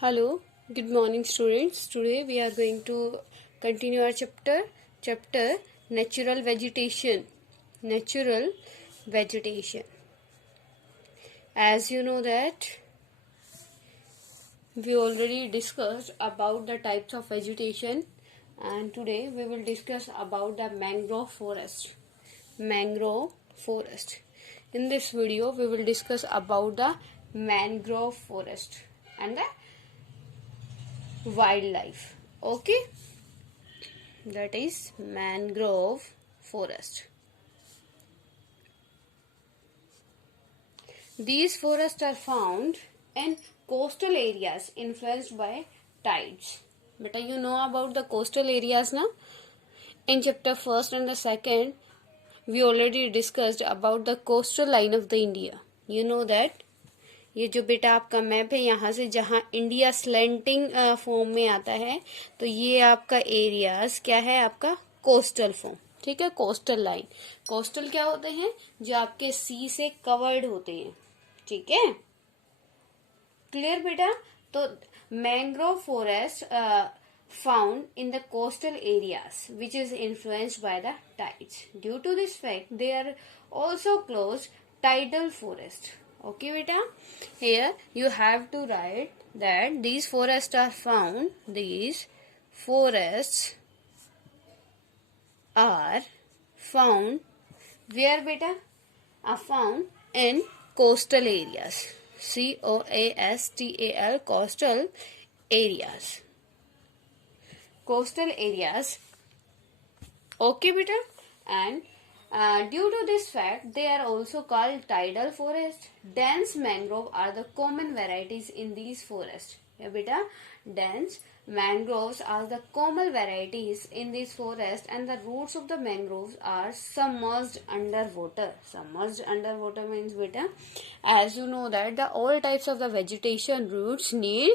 Hello, good morning students. Today we are going to continue our chapter natural vegetation. Natural vegetation. As you know that we already discussed about the types of vegetation, and today we will discuss about the mangrove forest. Mangrove forest. In this video we will discuss about the mangrove forest and the wildlife. Okay, that is mangrove forest. These forests are found in coastal areas influenced by tides. Beta, you know about the coastal areas now? In chapter first and the second, we already discussed about the coastal line of the India. You know that ये जो बेटा आपका map है, यहाँ से जहाँ India slanting form में आता है, तो ये आपका एरियाज क्या है, आपका कोस्टल फॉर्म. ठीक है, कोस्टल लाइन. कोस्टल क्या होते हैं, जो आपके सी से कवर्ड होते हैं. ठीक है, क्लियर बेटा. तो mangrove forest found in the coastal areas which is influenced by the tides. Due to this fact, they are also called tidal forest. Okay beta, here you have to write that these forests are found where beta, are found in coastal areas. COASTAL, coastal areas. Coastal areas. Okay beta, and due to this fact, they are also called tidal forest. Dense mangrove are the common varieties in these forests. Yeah, beta, dense mangroves are the common varieties in these forests, and the roots of the mangroves are submerged underwater. Submerged underwater means beta, as you know that the all types of the vegetation roots need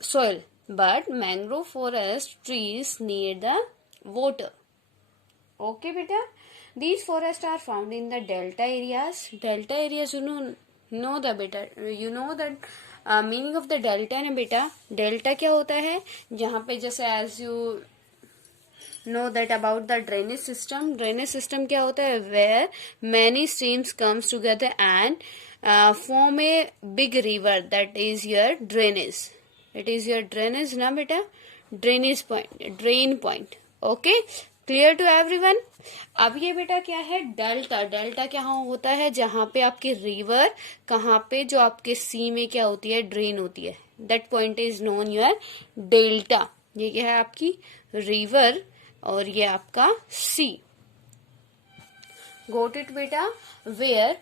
soil, but mangrove forest trees need the water. Okay beta, these forests are found in the delta areas. Delta areas, you know the beta, you know that meaning of the delta ना बेटा. Delta क्या होता है, जहाँ पे जैसे as you know that about the drainage system. Drainage system क्या होता है, where many streams comes together and form a big river, that is your drainage. It is your drainage ना बेटा, drainage point, drain point. Okay, clear to everyone. अब ये बेटा क्या है, डेल्टा. डेल्टा क्या होता है, जहां पे आपकी रिवर, कहाँ पे जो आपके सी में क्या होती है, ड्रेन होती है, that point is known your delta. ये क्या है, आपकी रिवर, और ये आपका सी. गोट इट बेटा, where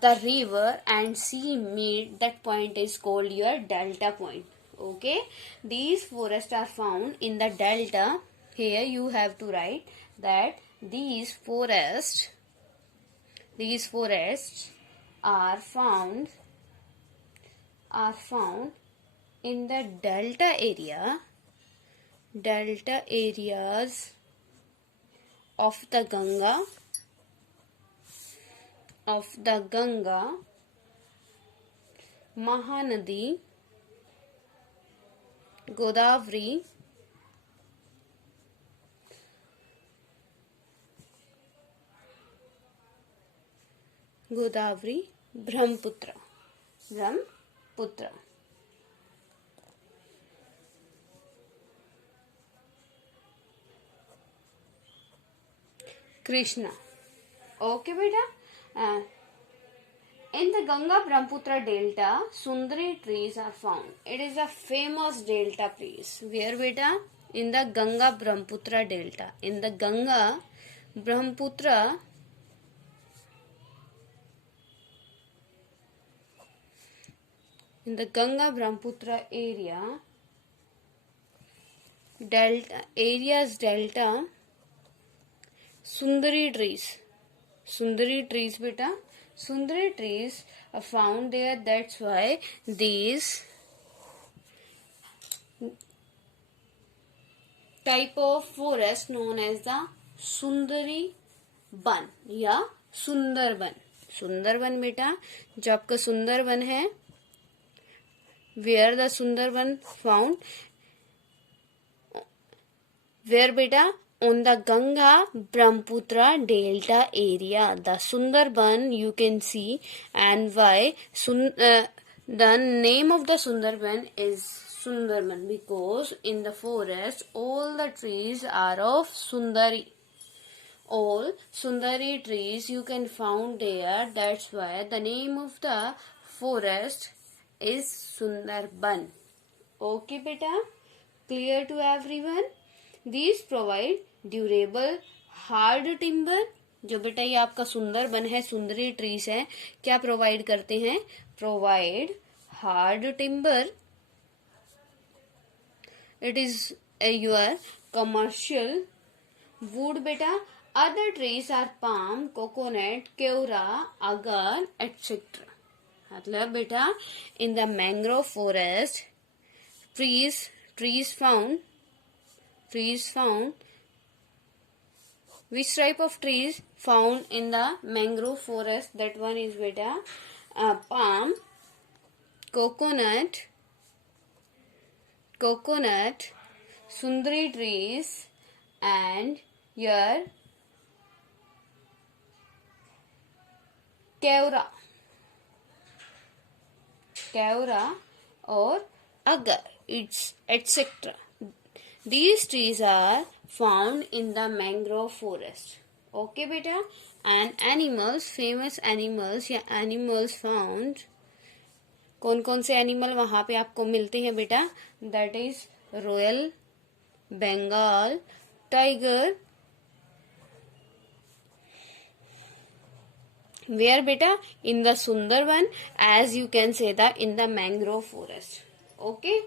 the river and sea meet, that point is called your delta point. Okay, these forests are found in the delta. Here you have to write that these forests are found in the delta areas of the Ganga, Mahanadi, Godavari, Brahmaputra. Krishna. Okay beta. In the Ganga Brahmaputra delta, Sundari trees are found. It is a famous delta place. Where beta? In the Ganga Brahmaputra delta. In the Ganga Brahmaputra area, delta, Sundari trees beta. Sundari trees are found there. That's why these type of forest known as the Sundari one या सुंदरबन. सुंदरबन बेटा, जो आपका सुंदरबन है, where the Sundarban found, where beta, on the Ganga Brahmaputra delta area, the Sundarban you can see. And why the name of the Sundarban is Sundarban? Because in the forest all the trees are of Sundari. All Sundari trees you can found there. That's why the name of the forest is Sundarban. Okay beta, clear to everyone? These provide durable hard timber. जो बेटा ये आपका सुंदरबन है, सुंदरी trees है, क्या provide करते हैं? Provide hard timber. It is your commercial wood बेटा. Other trees are palm, coconut, kewra, agar etcetera. मतलब बेटा in the mangrove forest trees found which type of trees found in the mangrove forest? That one is beta palm, coconut, sundari trees, and your kewra or agar, it's etc. These trees are found in the mangrove forest. Okay beta. And animals, famous animals या animals found, कौन कौन से animal वहां पे आपको मिलते हैं बेटा? That is royal Bengal tiger. Where beta? In the Sundarban, as you can say that in the mangrove forest. Okay.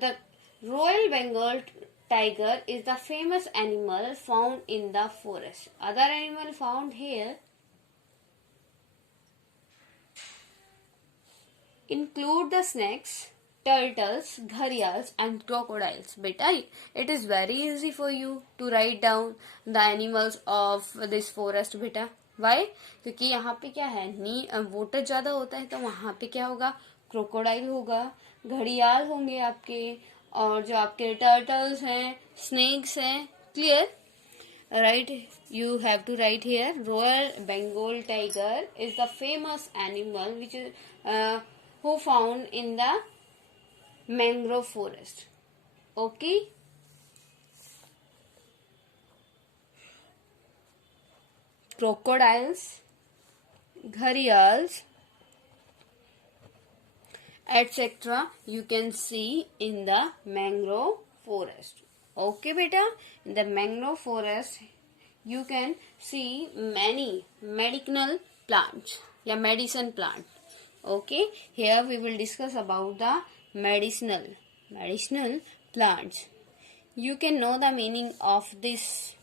The Royal Bengal tiger is the famous animal found in the forest. Other animal found here include the snakes, turtles, gharials and crocodiles. Beta, it is very easy for you to write down the animals of this forest beta. Why? क्योंकि यहाँ पे क्या है, voter ज्यादा होता है तो वहां पे क्या होगा? क्रोकोडाइल होगा, घड़ियाल होंगे आपके, और जो आपके टर्टल्स हैं, स्नेक्स हैं. Clear? Right, you have to write here royal Bengal tiger is the famous animal which is who found in the mangrove forest. Okay. Crocodiles, gharials, etc. you can see in the mangrove forest. Okay beta, in the mangrove forest you can see many medicinal plants या medicine plant. Okay, here we will discuss about the medicinal plants. You can know the meaning of this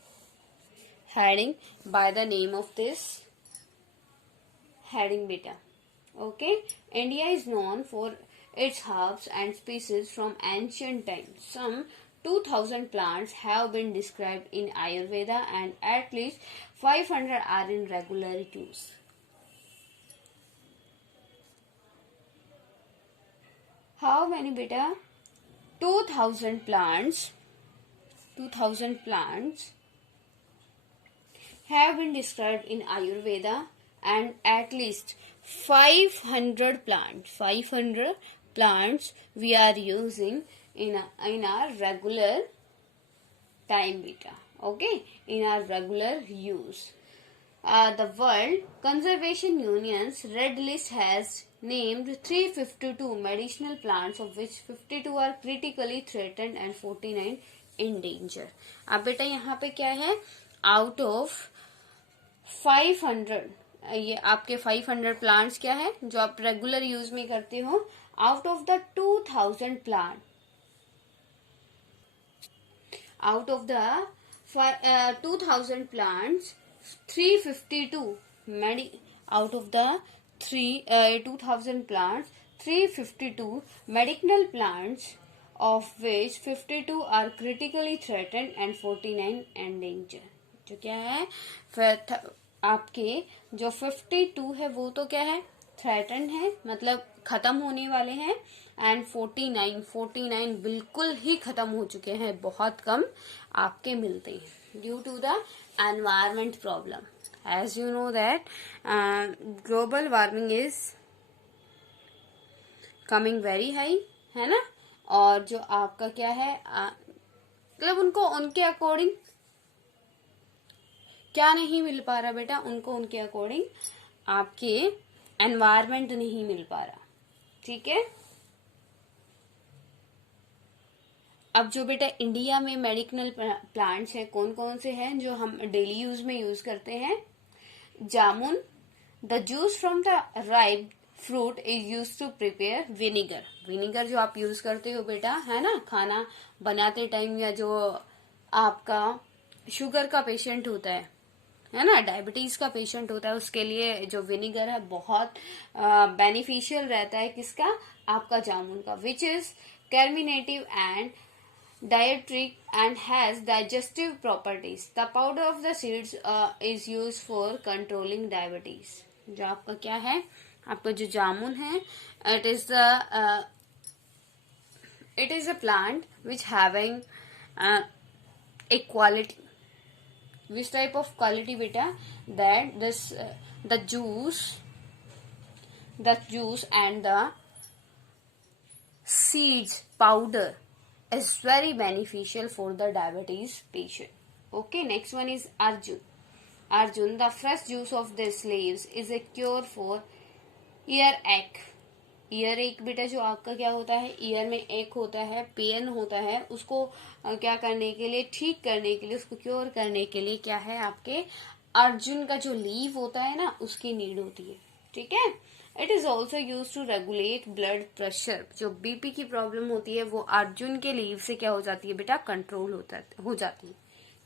heading by the name of this heading beta. Okay, India is known for its herbs and species from ancient times. Some 2000 plants have been described in Ayurveda and at least 500 are in regular use. How many beta? 2000 plants have been described in Ayurveda and at least 500 plants we are using in our regular time beta. Okay, in our regular use. The World Conservation Union's Red List has named 352 medicinal plants, of which 52 are critically threatened and 49 in danger. अब बेटा यहाँ पे क्या है? Out of 500, ये आपके 500 plants क्या है जो आप रेगुलर यूज में करते हो. Out of the 2000 plant, out of the 2000 plants, 352 out of the 2000 plants, 352 medicinal plants, of which 52 are critically threatened and 49 endangered. जो क्या है? आपके जो 52 है वो तो क्या है? थ्रेटन है, मतलब खत्म होने वाले हैं, एंड 49 बिल्कुल ही खत्म हो चुके हैं, बहुत कम आपके मिलते हैं due to the environment problem. As you know that global warming is coming very high, है ना. और जो आपका क्या है, मतलब उनको उनके अकॉर्डिंग क्या नहीं मिल पा रहा बेटा, उनको उनके अकॉर्डिंग आपके एनवायरमेंट नहीं मिल पा रहा. ठीक है. अब जो बेटा इंडिया में मेडिसिनल प्लांट्स है, कौन कौन से हैं जो हम डेली यूज में यूज करते हैं. Jamun, the juice from the ripe fruit is use to prepare vinegar. Vinegar जो आप यूज करते हो बेटा, है ना, खाना बनाते टाइम, या जो आपका शुगर का पेशेंट होता है ना, डायबिटीज का पेशेंट होता है, उसके लिए जो विनेगर है बहुत बेनिफिशियल रहता है. किसका? आपका जामुन का. Which is carminative and dietetic and has digestive properties. The powder of the seeds is used for controlling diabetes. जो आपका क्या है, आपका जो जामुन है, it is a plant which having a quality. Which type of quality beta? That this the juice and the seeds powder is very beneficial for the diabetes patient. Okay, next one is Arjun, the fresh juice of these leaves is a cure for earache. Year एक बेटा जो आपका क्या होता है, year में एक होता है, पेन होता है, उसको क्या करने के लिए, ठीक करने के लिए, उसको क्योर करने के लिए क्या है, आपके अर्जुन का जो लीव होता है ना, उसकी नीड होती है. ठीक है. It is also use to regulate blood pressure. जो बीपी की प्रॉब्लम होती है वो अर्जुन के लीव से क्या हो जाती है बेटा, कंट्रोल हो जाती है.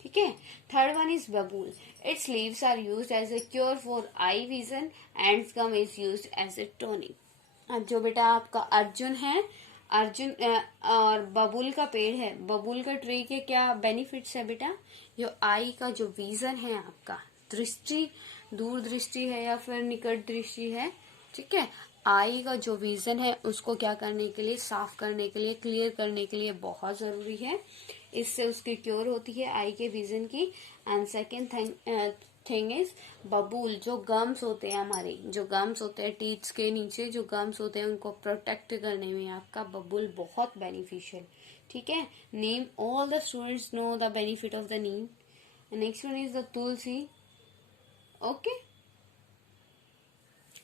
ठीक है. Third one is babul. Its leaves are used as a cure for eye vision and gum is used as a tonic. अब जो बेटा आपका अर्जुन है, अर्जुन और बबूल का पेड़ है, बबूल का ट्री के क्या बेनिफिट्स है बेटा, जो आई का जो विजन है, आपका दृष्टि, दूर दृष्टि है या फिर निकट दृष्टि है, ठीक है, आई का जो विजन है उसको क्या करने के लिए, साफ करने के लिए, क्लियर करने के लिए बहुत जरूरी है. इससे उसकी क्योर होती है आई के विजन की. एंड सेकेंड थिंग इज बबूल. जो गम्स होते हैं हमारे, जो गम्स होते हैं टीथ्स के नीचे जो गम्स होते हैं, उनको प्रोटेक्ट करने में आपका बबूल बहुत बेनिफिशियल. ठीक है. Name all the students know the benefit of the Neem. Next one is the Tulsi. Okay,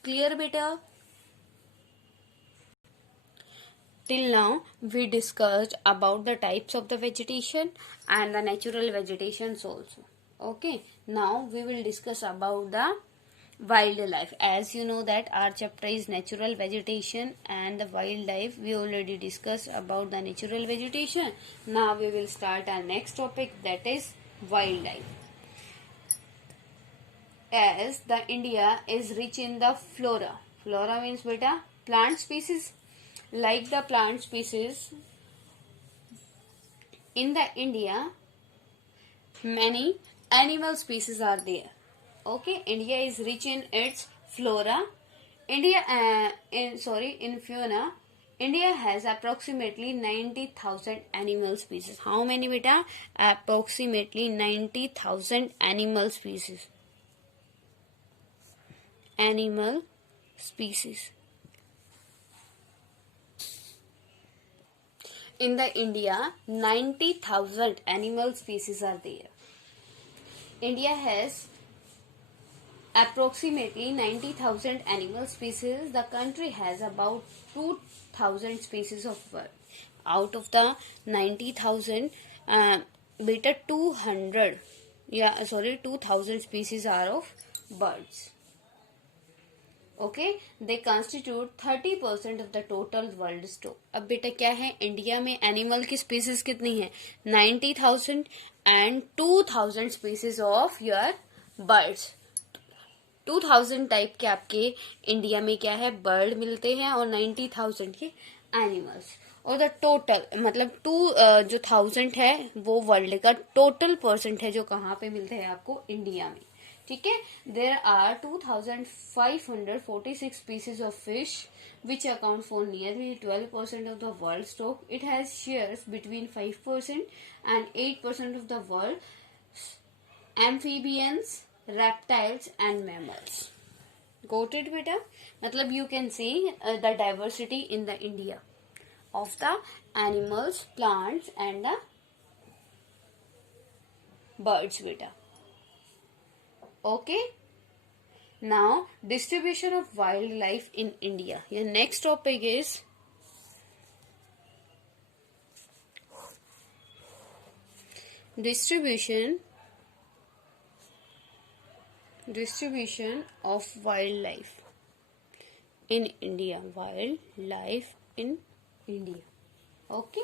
clear बेटा? Till now, we discussed about the types of the vegetation and the natural vegetations also. Okay, now we will discuss about the wildlife. As you know that our chapter is natural vegetation and the wildlife. We already discussed about the natural vegetation. Now we will start our next topic, that is wildlife. As the India is rich in the flora. Flora means beta plant species. Like the plant species in the India, many animal species are there. Okay, India is rich in its flora. In fauna, India has approximately 90,000 animal species. How many beta? Approximately 90,000 animal species. Animal species. In the India, 90,000 animal species are there. India has approximately 90,000 animal species. The country has about 2,000 species of bird. Out of the 90,000, beta 2,000 species are of birds. Okay, they constitute 30% of the total world stock. अब बेटा क्या है, India में animal की species कितनी है, 90,000 and 2,000 species of your birds. 2,000 type के आपके इंडिया में क्या है, बर्ड मिलते हैं, और 90,000 के एनिमल्स. और द टोटल मतलब 2,000 है वो वर्ल्ड का टोटल परसेंट है जो कहाँ पे मिलते हैं आपको, इंडिया में. ठीक है. There are 2546 species of fish which account for nearly 12% of the world stock. It has shares between 5% and 8% of the world amphibians, reptiles and mammals. Got it beta? मतलब you can see the diversity in the India of the animals, plants and the birds beta. Okay. Now distribution of wildlife in India. Your next topic is distribution of wildlife in India. Wildlife in India. Okay.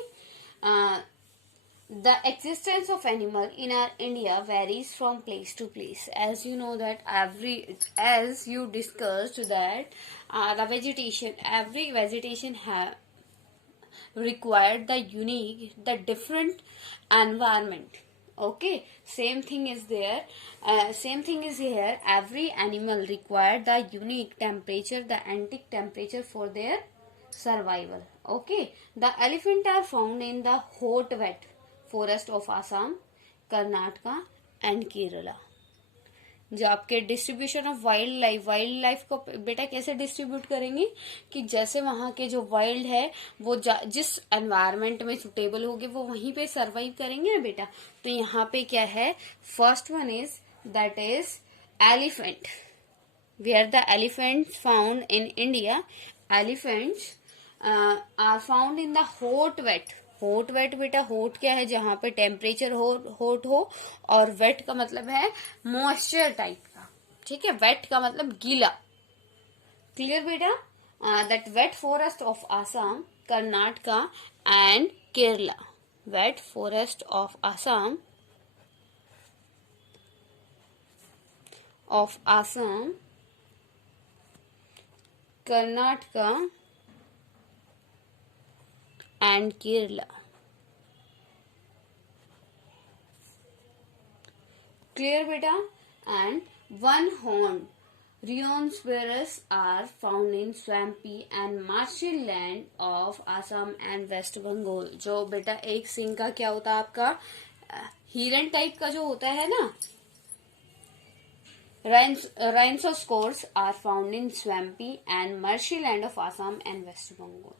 The existence of animal in our India varies from place to place. As you know that as you discussed that every vegetation required the different environment. Okay, same thing is there. Same thing is here. Every animal required the unique temperature, the antique temperature for their survival. Okay, the elephant are found in the hot wet forest of Assam, Karnataka and Kerala. जो आपके distribution of wild life को बेटा कैसे distribute करेंगे कि जैसे वहां के जो वाइल्ड है वो जिस एनवायरमेंट में सुटेबल होगे वो वहीं पे सरवाइव करेंगे ना बेटा. तो यहाँ पे क्या है, first one is that is elephant. Where the elephants found in India. Elephants are found in the hot wet. Hot wet बेटा, हॉट क्या है, जहां पे टेम्परेचर हॉट हो और वेट का मतलब है मॉइस्चर टाइप का. ठीक है, वेट का मतलब गीला. क्लियर बेटा. That wet forest of Assam, Karnataka and Kerala. Wet forest of Assam Karnataka and Kerala. Clear beta. And one-horned rhinoceros are found in swampy and marshy land of Assam and West Bengal. जो बेटा एक सिंह का क्या होता है आपका, हिरन टाइप का जो होता है ना, rhinoceros are found in swampy and marshy land of Assam and West Bengal.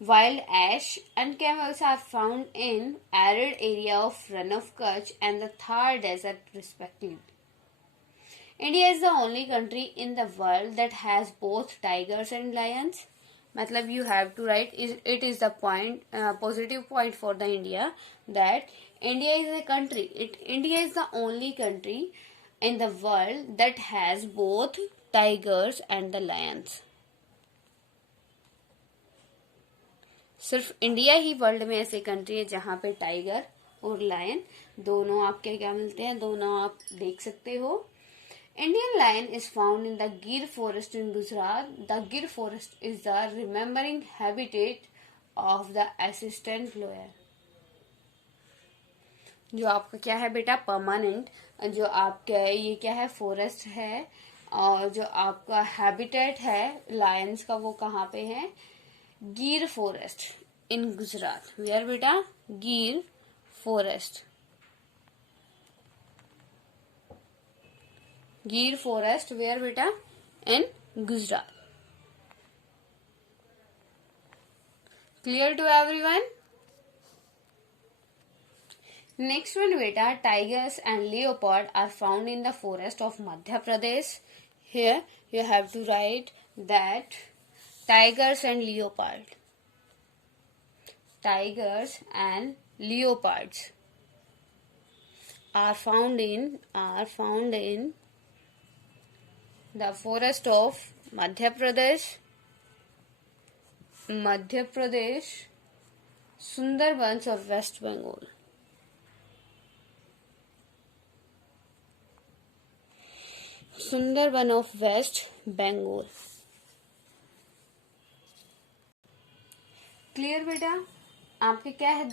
Wild ash and camels are found in arid area of Rann of Kutch and the Thar Desert respectively. India is the only country in the world that has both tigers and lions. मतलब you have to write it is the point positive point for the India that India is a country. India is the only country in the world that has both tigers and the lions. सिर्फ India ही world में ऐसी country है जहां पे tiger और lion दोनों आपके क्या मिलते हैं, दोनों आप देख सकते हो. Indian lion is found in the Gir forest in Gujarat. The Gir forest is the remembering habitat of the assistant lion. जो आपका क्या है बेटा, परमानेंट जो आपका ये क्या है, फॉरेस्ट है. और जो आपका हैबिटेट है लायंस का वो कहाँ पे है, गिर फॉरेस्ट इन गुजरात. वेयर बेटा, गिर फॉरेस्ट. गिर फॉरेस्ट वेयर बेटा, in Gujarat. Clear to everyone. Next one बेटा, tigers and leopard are found in the forest of Madhya Pradesh. Here you have to write that tigers and leopards are found in the forest of Madhya Pradesh, Sundarbans of West Bengal. Sundarban of West Bengal. Clear बेटा. आपके क्या है,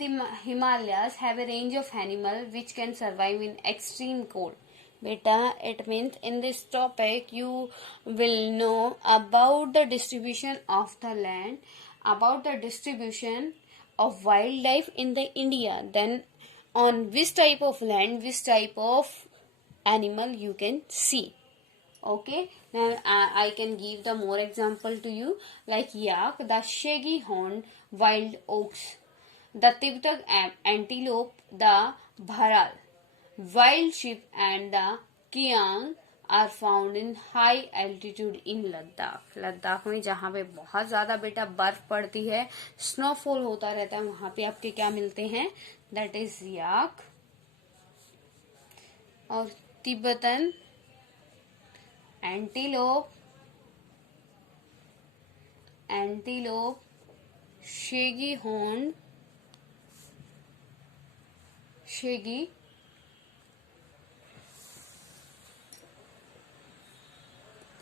Himalayas have a range of animal which can survive in extreme cold. Beta, it means in this topic you will know about the distribution of the land, about the distribution of wildlife in the India, then on which type of land, which type of animal you can see. Okay, now I can give the more example to you, like yak, the shaggy horned wild ox, the Tibetan antelope, the bharal, wild sheep and the kiang are found in high altitude in Ladakh. Ladakh में जहाँ पे बहुत ज्यादा बेटा बर्फ पड़ती है, snowfall होता रहता है, वहां पे आपके क्या मिलते हैं, दैट इज याक और Tibetan antelope, shaggy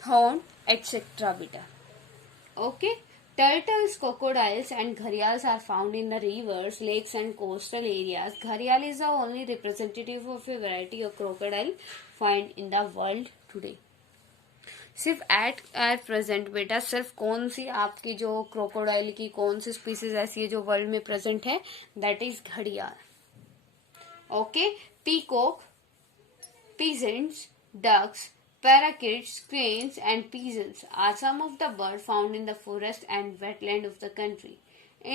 horn, etc. beta. Okay. Turtles, crocodiles and gharials are found in the rivers, lakes and coastal areas. Gharial is the only representative of a variety of crocodile found in the world today. सिर्फ at present बेटा सिर्फ कौन सी आपकी जो crocodile की कौन सी species ऐसी है जो वर्ल्ड में प्रेजेंट है, दैट इज घड़ियाल. Okay. Peacock, pheasants, ducks, parakeets, cranes and pigeons are some of the birds found in the forest and wetland of the country.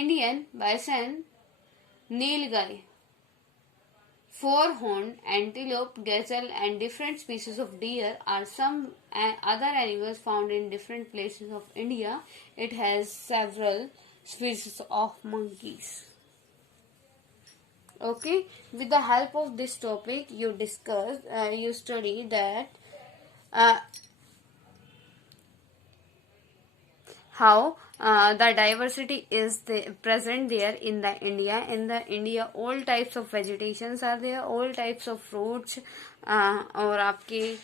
Indian bison, nilgai, four-horned antelope, gazelle and different species of deer are some other animals found in different places of India. It has several species of monkeys. Okay, with the help of this topic you study that how the diversity is present there in the India. In the India, all types of vegetations are there, all types of fruits और आपके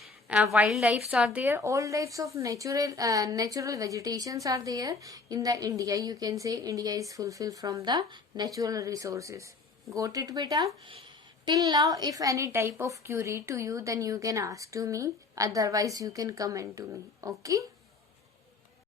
wildlife are there, all types of natural vegetations are there in the India. You can say India is fulfilled from the natural resources. Got it, beta? Till now, if any type of query to you, then you can ask to me. Otherwise, you can comment to me. Okay?